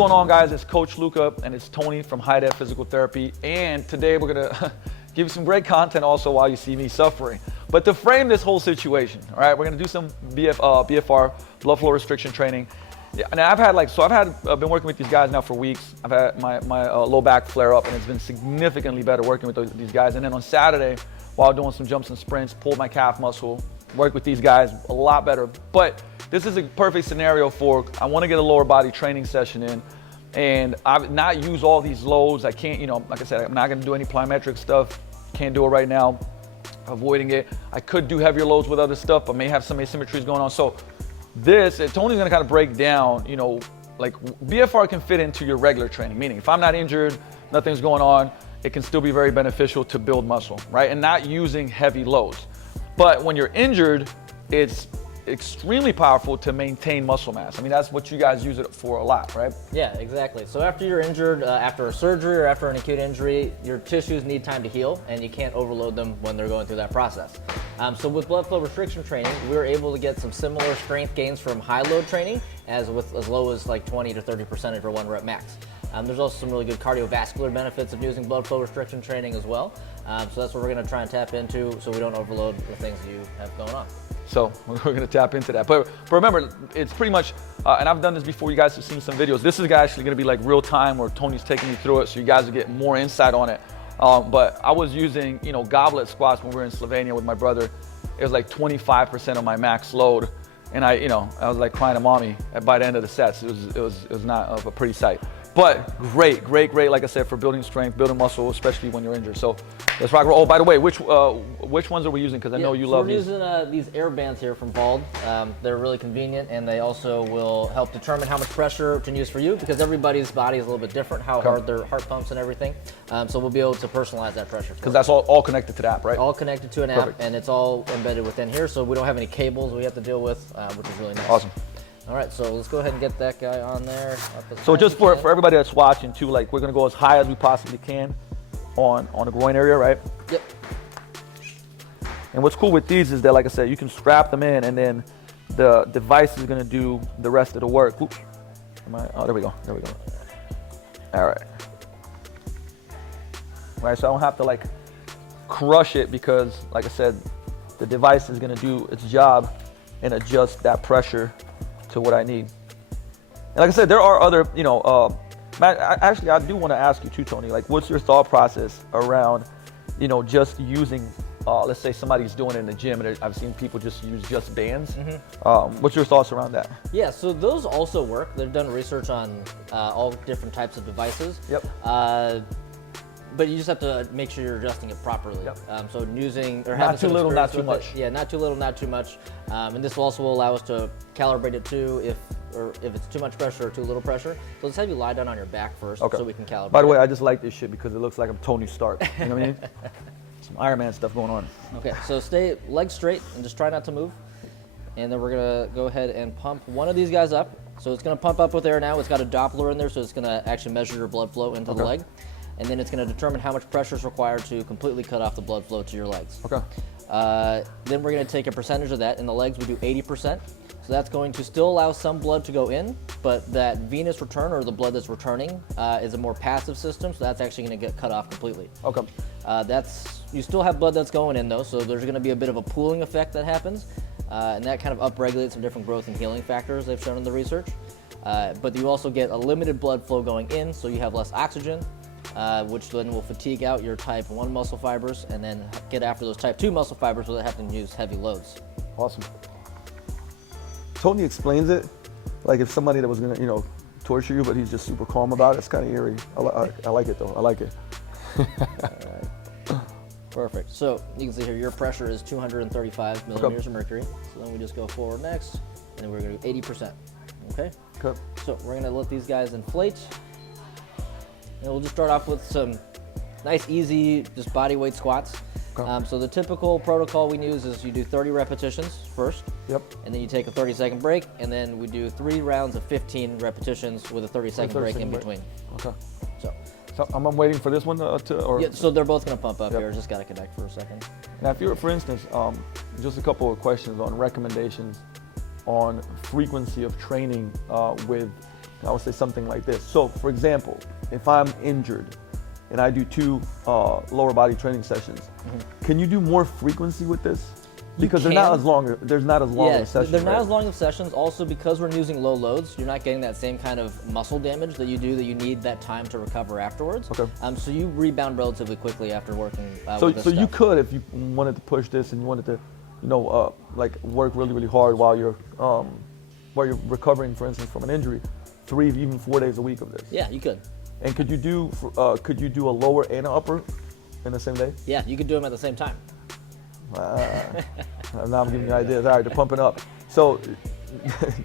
going on, guys? It's Coach Luca and it's Tony from HIDEF Physical Therapy. And today we're gonna give you some great content also while you see me suffering. But to frame this whole situation, all right, we're gonna do some BFR, blood flow restriction training. Yeah, and I've been working with these guys now for weeks. I've had my low back flare up and it's been significantly better working with these guys. And then on Saturday, while doing some jumps and sprints, pulled my calf muscle, worked with these guys a lot better. But this is a perfect scenario for, I want to get a lower body training session in, and I've not used all these loads. I can't, like I said, I'm not going to do any plyometric stuff. Can't do it right now. Avoiding it. I could do heavier loads with other stuff, but may have some asymmetries going on. So Tony's going to kind of break down, like BFR can fit into your regular training, meaning if I'm not injured, nothing's going on, it can still be very beneficial to build muscle, right? And not using heavy loads. But when you're injured, it's extremely powerful to maintain muscle mass. I mean, that's what you guys use it for a lot, right? Yeah, exactly. So after you're injured, after a surgery or after an acute injury, your tissues need time to heal, and you can't overload them when they're going through that process. So with blood flow restriction training, we were able to get some similar strength gains from high load training as low as like 20 to 30% of your 1 rep max. There's also some really good cardiovascular benefits of using blood flow restriction training as well. So that's what we're going to try and tap into so we don't overload the things you have going on. So we're going to tap into that. But remember, it's pretty much, and I've done this before, you guys have seen some videos. This is actually going to be like real time where Tony's taking me through it so you guys will get more insight on it. But I was using, goblet squats when we were in Slovenia with my brother. It was like 25% of my max load. And I was like crying to mommy by the end of the sets. It was not a pretty sight. But great, like I said, for building strength, building muscle, especially when you're injured. So let's rock and roll. Oh, by the way, which ones are we using? Because I know you love these. We're using these air bands here from Bald. They're really convenient, and they also will help determine how much pressure to use for you, because everybody's body is a little bit different, how hard their heart pumps and everything. So we'll be able to personalize that pressure. Because that's all connected to the app, right? All connected to an app, and it's all embedded within here, so we don't have any cables we have to deal with, which is really nice. Awesome. All right, so let's go ahead and get that guy on there. So just for everybody that's watching too, like we're gonna go as high as we possibly can on the groin area, right? Yep. And what's cool with these is that, like I said, you can strap them in and then the device is gonna do the rest of the work. Oops. Oh, there we go. All right. Right, so I don't have to like crush it because, like I said, the device is gonna do its job and adjust that pressure to what I need. And like I said, there are other, Matt, I do want to ask you too, Tony, like what's your thought process around, just using, let's say somebody's doing it in the gym and I've seen people just use just bands. Mm-hmm. What's your thoughts around that? Yeah, so those also work. They've done research on all different types of devices. Yep. But you just have to make sure you're adjusting it properly. Yep. So using or not having too little, not too much. Yeah, not too little, not too much. And this will also allow us to calibrate it too if it's too much pressure or too little pressure. So let's have you lie down on your back first, so we can calibrate. By the way, I just like this shit because it looks like I'm Tony Stark. You know what I mean? Some Iron Man stuff going on. Okay, so stay legs straight and just try not to move. And then we're gonna go ahead and pump one of these guys up. So it's gonna pump up with air now. It's got a Doppler in there, so it's gonna actually measure your blood flow into the leg. And then it's going to determine how much pressure is required to completely cut off the blood flow to your legs. Okay. Then we're going to take a percentage of that. In the legs, we do 80%. So that's going to still allow some blood to go in, but that venous return, or the blood that's returning, is a more passive system, so that's actually going to get cut off completely. Okay. You still have blood that's going in though, so there's going to be a bit of a pooling effect that happens, and that kind of upregulates some different growth and healing factors they've shown in the research. But you also get a limited blood flow going in, so you have less oxygen, which then will fatigue out your type 1 muscle fibers and then get after those type 2 muscle fibers without having to use heavy loads. Awesome. Tony explains it like if somebody that was going to, torture you, but he's just super calm about it. It's kind of eerie. I like it though. I like it. All right. Perfect. So you can see here your pressure is 235 millimeters of mercury. So then we just go forward next, and then we're going to do 80%. Okay? Okay. So we're going to let these guys inflate. And we'll just start off with some nice, easy, just body weight squats. Okay. So the typical protocol we use is you do 30 repetitions first. Yep. And then you take a 30-second break, and then we do 3 rounds of 15 repetitions with a 30-second break in between. Okay. So I'm waiting for this one or? Yeah, so they're both going to pump up here. Just got to connect for a second. Now, if you're, for instance, just a couple of questions on recommendations on frequency of training with I would say something like this. So for example, if I'm injured and I do 2 lower body training sessions, can you do more frequency with this? Because they're not as long. There's not as long of a session. They're not as long of sessions. Also, because we're using low loads, you're not getting that same kind of muscle damage that you need that time to recover afterwards. Okay. So you rebound relatively quickly after working. So with this you stuff. could, if you wanted to push this and you wanted to, like work really, really hard while you're recovering, for instance, from an injury, 3, even 4 days a week of this. Yeah, you could. And could you do a lower and an upper in the same day? Yeah, you could do them at the same time. Now I'm giving you ideas. All right, they're pumping up. So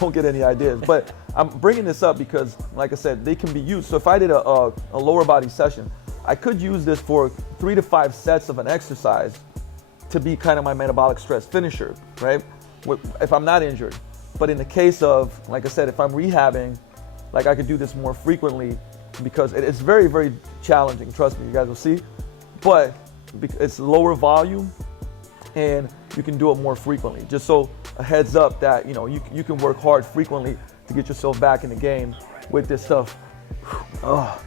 don't get any ideas. But I'm bringing this up because, like I said, they can be used. So if I did a lower body session, I could use this for 3 to 5 sets of an exercise to be kind of my metabolic stress finisher, right? If I'm not injured. But in the case of, like I said, if I'm rehabbing, like I could do this more frequently because it's very, very challenging. Trust me, you guys will see. But it's lower volume, and you can do it more frequently. Just so a heads up that you can work hard frequently to get yourself back in the game with this stuff. Oh,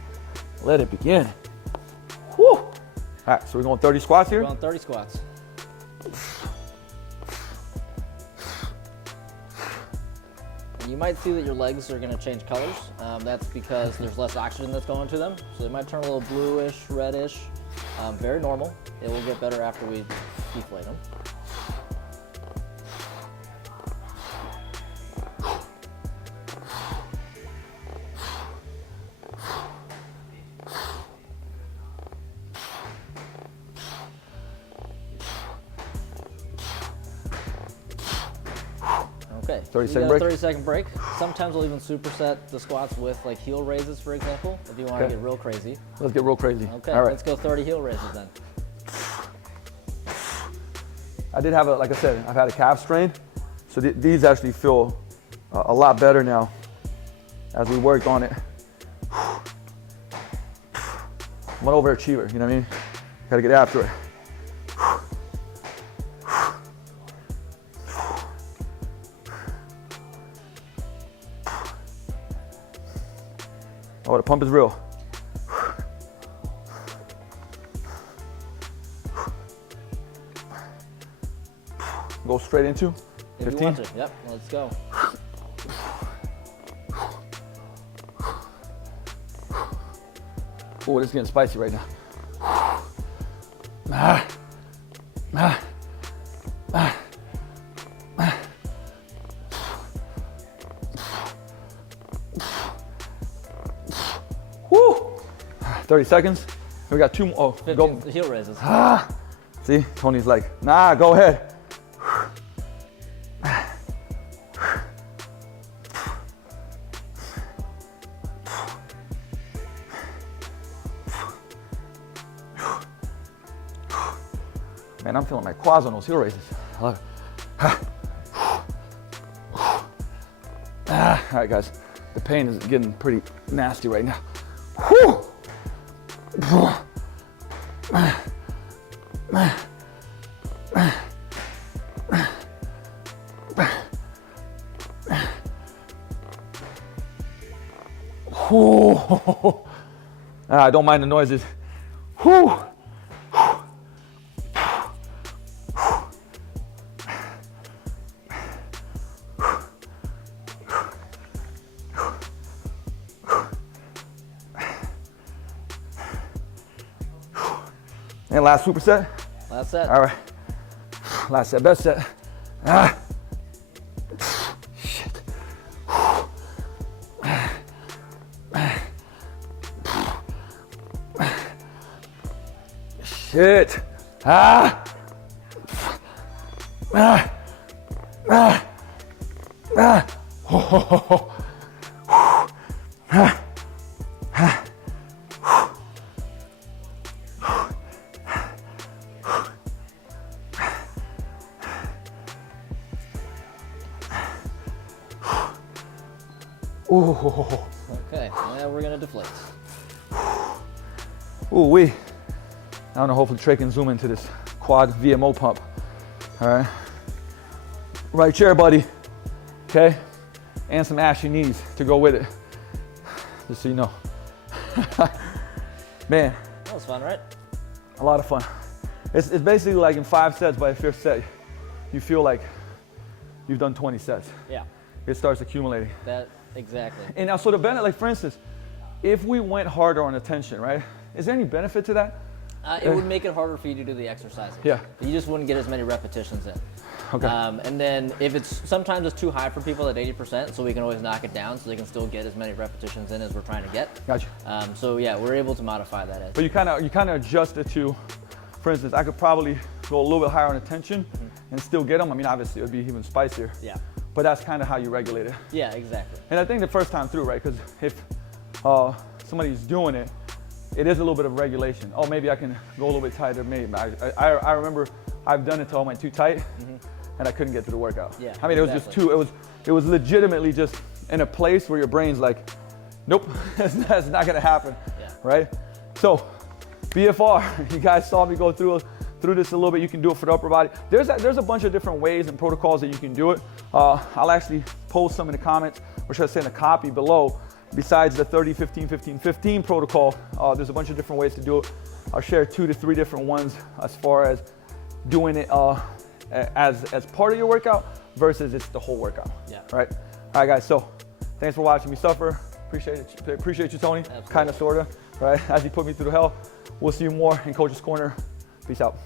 let it begin. Whew. All right, so we're going 30 squats here? We're going 30 squats. You might see that your legs are going to change colors. That's because there's less oxygen that's going to them. So they might turn a little bluish, reddish. Very normal. It will get better after we deflate them. Okay, 30-second break. 30-second break. Sometimes we'll even superset the squats with like heel raises, for example, if you want to get real crazy. Let's get real crazy. Okay, all right. Let's go 30 heel raises then. I did have like I said, I've had a calf strain, so these actually feel a lot better now as we worked on it. I'm an overachiever, you know what I mean? Gotta get after it. Oh, the pump is real. Go straight into 15. If you want to. Yep, let's go. Oh, this is getting spicy right now. Woo! 30 seconds. We got 2 more. Oh, 15 go. heel raises. See, Tony's like, nah, go ahead. Man, I'm feeling my quads on those heel raises. I love it. All right, guys. The pain is getting pretty nasty right now. Whew. I don't mind the noises. Whew. And last superset. Last set. All right. Last set, best set. Shit. Shit. Okay, now we're gonna deflate. Ooh wee. I don't know, hopefully Trey can zoom into this quad VMO pump. All right. Right chair, buddy. Okay. And some ashy knees to go with it. just so you know. Man, That was fun, right? a lot of fun. It's basically like in 5 sets, by the 5th set, you feel like you've done 20 sets. Yeah, It starts accumulating. that exactly. And now, so the benefit, like for instance, if we went harder on attention, right? Is there any benefit to that? It would make it harder for you to do the exercises. Yeah. You just wouldn't get as many repetitions in. Okay. And then if sometimes it's too high for people at 80%, so we can always knock it down so they can still get as many repetitions in as we're trying to get. Gotcha. So yeah, we're able to modify that edge. But you kind of adjust it to, for instance, I could probably go a little bit higher on attention and still get them. I mean, obviously it would be even spicier. Yeah. But that's kind of how you regulate it. Yeah, exactly. And I think the first time through, right? Because if somebody's doing it, it is a little bit of regulation. Oh, maybe I can go a little bit tighter. Maybe I remember I've done it till I went too tight, and I couldn't get through the workout. Yeah, I mean, it was just too. It was legitimately just in a place where your brain's like, nope, that's not gonna happen. Yeah. Right. So, BFR, you guys saw me go through this a little bit. You can do it for the upper body. There's a bunch of different ways and protocols that you can do it. I'll actually post some in the comments, or should I say in the copy below. Besides the 30-15-15-15 protocol, there's a bunch of different ways to do it. I'll share 2 to 3 different ones as far as doing it as part of your workout versus it's the whole workout. Yeah. Right. All right, guys. So thanks for watching me suffer. Appreciate you, Tony. Absolutely. Kind of, sorta. Right. As you put me through hell. We'll see you more in Coach's Corner. Peace out.